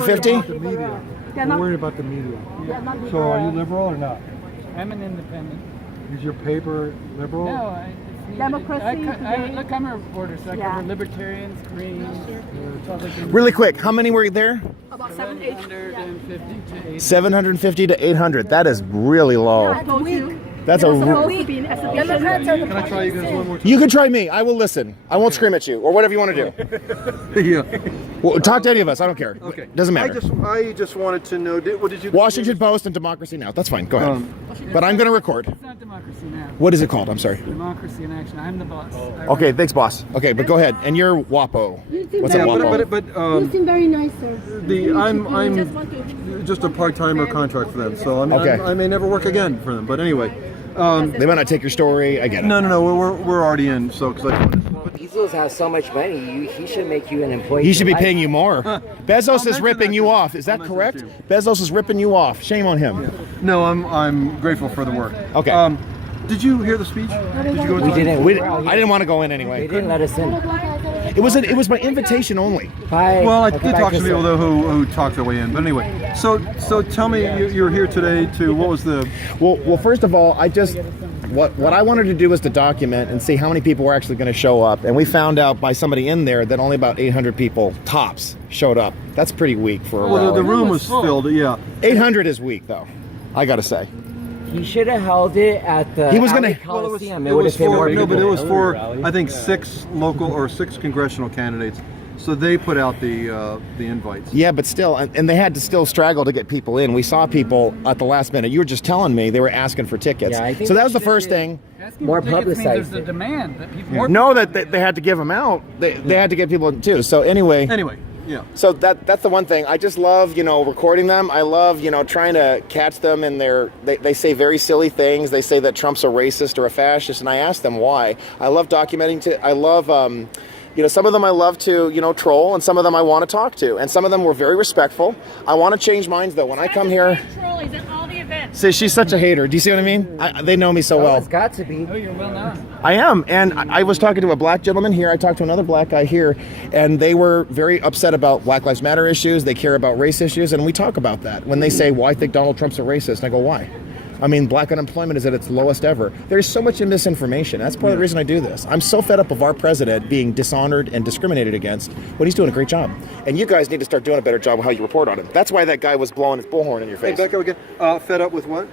150? The media. They're We're not- worried about the media. they're not So are you liberal. liberal or not? I'm an independent. Is your paper liberal? No, it's Democracy today. look, I'm a reporter, so I Yeah. cover libertarians, Greens, Republicans. Really quick, how many were there? About 7, 8. 750 to 800. 750 to 800. That is really low. I told you. That's You're a. supposed to be an exhibition. Can I try you guys one more time? You can try me. I will listen. I won't scream at you or whatever you want to do. Yeah. Well, talk to any of us. I don't care. Okay. Doesn't matter. I just wanted to know. What did you? Washington Post and Democracy Now. That's fine. Go ahead. But I'm going to record. It's not Democracy Now. What is it called? I'm sorry. Democracy in Action. I'm the boss. Okay, thanks, boss. Okay, but go ahead. And you're WAPO. What's a Yeah, WAPO? but You seem very nice, sir. I'm just a part-timer contract for them, so Okay. I may never work again for them. But anyway, They might not take your story. I get it. no, we're already in. So because Bezos has so much money, he should make you an employee. He should be for paying life. you more. Bezos is mention ripping that you too. off. Is that mention correct? that too. Bezos is ripping you off. Shame on him. no, I'm grateful for the work. Okay. Did you hear the speech? Did you go We didn't. I didn't want to go in They anyway. didn't let us in. It was my invitation only. Bye. Well, I I'll did come back talk to this people summer. though who talked their way in. But anyway, so tell me, you're here today to what was the? Well, first of all, what I wanted to do was to document and see how many people were actually going to show up, and we found out by somebody in there that only about 800 people tops showed up. That's pretty weak for a Well, the rally. room was filled. Yeah. 800 is weak, though. I got to say. He should have held it at the He was gonna- Alley Well, Coliseum. it It would was have been more for no, people. but it was for I think 6 local or 6 congressional candidates. So they put out the invites. Yeah, but still, and they had to still straggle to get people in. We saw people at the last minute. You were just telling me they were asking for tickets. Yeah, I think so that was the they first should- thing. Asking More for tickets means publicized There's it. a demand that people. More No, people that they had to give them out. They had to get people in too. So anyway. Yeah. So that's the one thing. I just love, recording them. I love, trying to catch them in they say very silly things. They say that Trump's a racist or a fascist, and I ask them why. I love documenting. I love, some of them I love to, troll, and some of them I want to talk to. And some of them were very respectful. I want to change minds, though. When I come here... Trolleys at all the events. See, she's such a hater. Do you see what I mean? They know me so Well, well. it's got to be. Oh, you're well known. I am, and I was talking to a black gentleman here. I talked to another black guy here, and they were very upset about Black Lives Matter issues. They care about race issues, and we talk about that. When they say, well, I think Donald Trump's a racist, and I go, why? I mean, black unemployment is at its lowest ever. There's so much misinformation. That's part of the reason I do this. I'm so fed up of our president being dishonored and discriminated against, but he's doing a great job. And you guys need to start doing a better job of how you report on him. That's why that guy was blowing his bullhorn in your Hey, face. back up again. Fed up with what?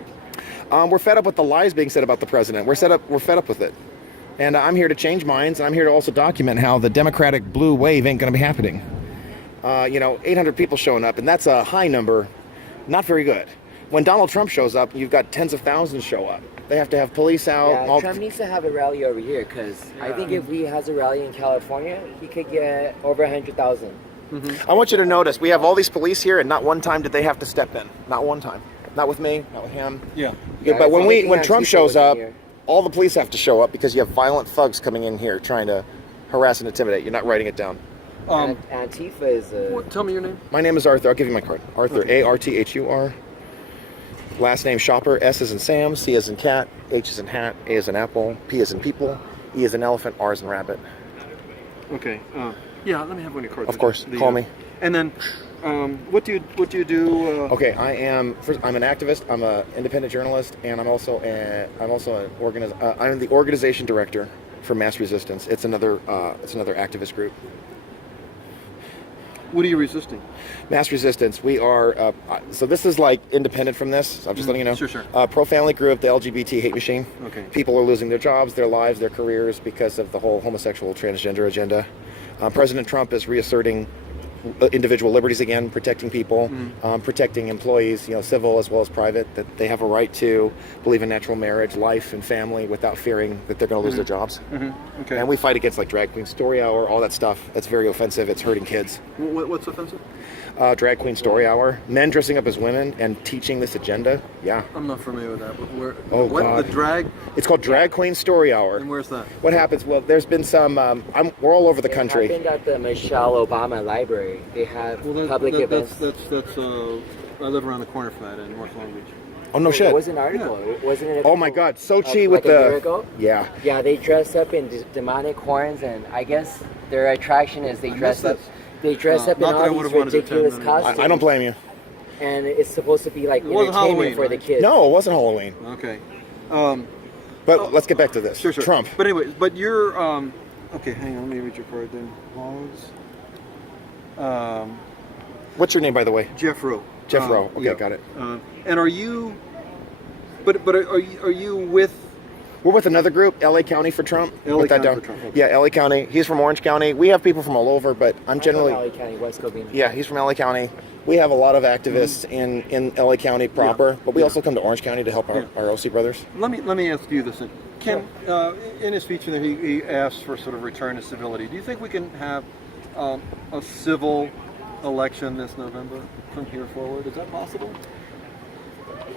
We're fed up with the lies being said about the president. We're fed up with it. And I'm here to change minds, and I'm here to also document how the Democratic blue wave ain't going to be happening. 800 people showing up, and that's a high number, not very good. When Donald Trump shows up, you've got tens of thousands show up. They have to have police out. Yeah, Trump needs to have a rally over here because I think if he has a rally in California, he could get over 100,000. I want you to notice, we have all these police here, and not one time did they have to step in. Not one time. Not with me, not with him. Yeah. Yeah, Yeah, but it's when only when Antifa Trump shows was in up, here. all the police have to show up because you have violent thugs coming in here trying to harass and intimidate. You're not writing it down. Antifa is a... Tell me your name. My name is Arthur. I'll give you my card. Arthur, Arthur. Last name Shopper. S is in Sam. C is in cat. H is in hat. A is in apple. P is in people. E is in elephant. R is in rabbit. Okay. Yeah. Let me have one of your cards. Of course. Call me. And then, what do you do? Okay. I'm an activist. I'm an independent journalist, and I'm the organization director for Mass Resistance. It's another activist group. What are you resisting? Mass Resistance, we are, so this is like independent from this, so I'm just letting you know. Sure. Pro-family group, the LGBT hate machine. Okay. People are losing their jobs, their lives, their careers because of the whole homosexual transgender agenda. President Trump is reasserting individual liberties again, protecting people, protecting employees, civil as well as private, that they have a right to believe in natural marriage, life, and family without fearing that they're going to lose their jobs. Okay. And we fight against like drag queen story hour, all that stuff. That's very offensive. It's hurting kids. What's offensive? Drag queen story hour, men dressing up as women and teaching this agenda. Yeah. I'm not familiar with that. But where? Oh, what? God. The drag? It's called Drag Queen Story Hour. And where's that? What happens? Well, there's been some. We're all over the country. It happened at the Michelle Obama Library. They have public events. That's I live around the corner from that in North Long Beach. Oh no It shit! was an article. It wasn't it? Oh my God, Sochi with like a year the. ago? Yeah. Yeah, they dress up in demonic horns, and I guess their attraction is they dress up. They dress up in not that I all would've these wanted to attend ridiculous none of costumes. I don't blame you. And it's supposed to be like It wasn't entertainment Halloween, for the right? kids. No, it wasn't Halloween. Okay. But let's get back to this. Sure. Trump. But anyway, but you're okay. Hang on, let me read your card then. Hogs. What's your name, by the way? Jeff Rowe. Jeff Rowe. Okay, yeah. got it. And are you? But are you with? We're with another group, LA County for Trump. LA Put that County down. for Trump, okay. Yeah, LA County. He's from Orange County. We have people from all over, but I'm generally. LA County, West Covina. Yeah, he's from LA County. We have a lot of activists in LA County proper, but we also come to Orange County to help our OC brothers. Let me ask you this. Ken, in his speech, he asked for sort of return to civility. Do you think we can have a civil election this November from here forward? Is that possible?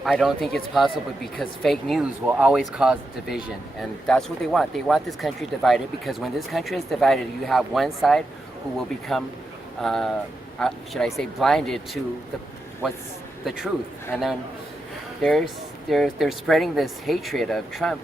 I don't think it's possible because fake news will always cause division, and that's what they want. They want this country divided because when this country is divided, you have one side who will become, should I say, blinded to what's the truth, and then they're spreading this hatred of Trump,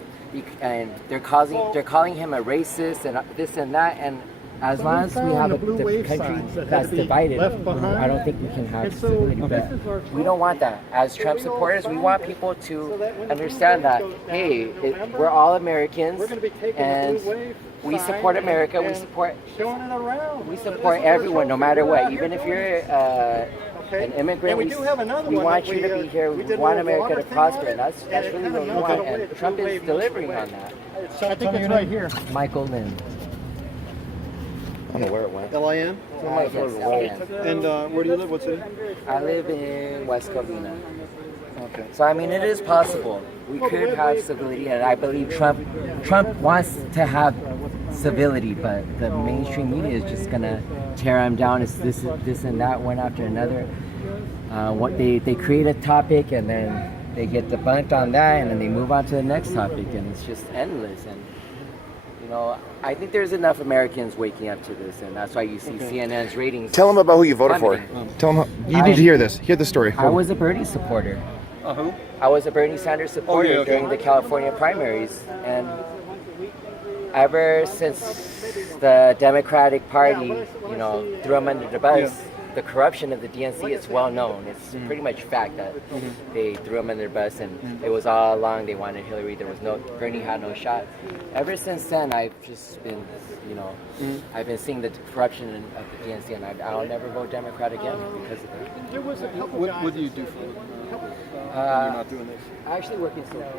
and they're calling him a racist and this and that, and as long as we have a country that's divided, I don't think we can have civility. But we don't want that. As Trump supporters, we want people to understand that, hey, we're all Americans, and we support America. We support everyone, no matter what. Even if you're an immigrant, we want you to be here. We want America to prosper, and that's really what we want. And Trump is delivering on that. So I think it's right here. Michael Lynn. I don't know where it went. LIN? And where do you live? What city? I live in West Covina. Okay. So I mean, it is possible. We could have civility, and I believe Trump wants to have civility, but the mainstream media is just gonna tear him down. It's this and that, one after another. They create a topic, and then they get debunked on that, and then they move on to the next topic, and it's just endless. And you know, I think there's enough Americans waking up to this, and that's why you see CNN's ratings. Tell them about who you voted for. Tell them you need to hear this. Hear the story. I was a Bernie supporter. Who? I was a Bernie Sanders supporter during the California primaries, and ever since the Democratic Party, you know, threw him under the bus, the corruption of the DNC is well known. It's pretty much fact that they threw him under the bus, and it was all along they wanted Hillary. Bernie had no shot. Ever since then, I've just been, you know, I've been seeing the corruption of the DNC, and I'll never vote Democrat again because of that. What do you do for when you're not doing this? I actually work in social.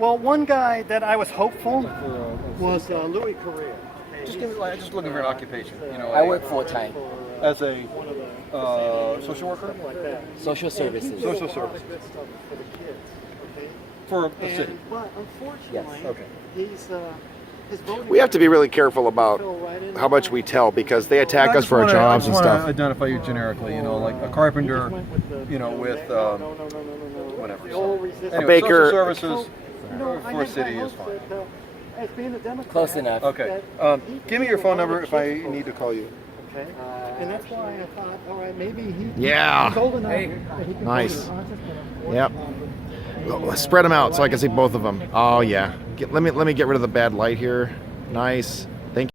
Well, one guy that I was hopeful was Louis Correa. Just looking for an occupation. You know, I work full time. as a social worker. Social services. Social services for the city. But unfortunately, Yes. Okay. his voting We have to be really careful about how much we tell because they attack us for our jobs and I stuff. just want to identify you generically. You know, like a carpenter. You know, with whatever. Anyway, baker. Social services for a city is fine. as being a Democrat. Close enough. Okay. Give me your phone number if I need to call you. Okay. And that's why I thought, all right, maybe Yeah. he's old enough that he can Nice. vote in Yep. Spread them out so I can see both of them. Oh yeah. Let me get rid of the bad light here. Nice.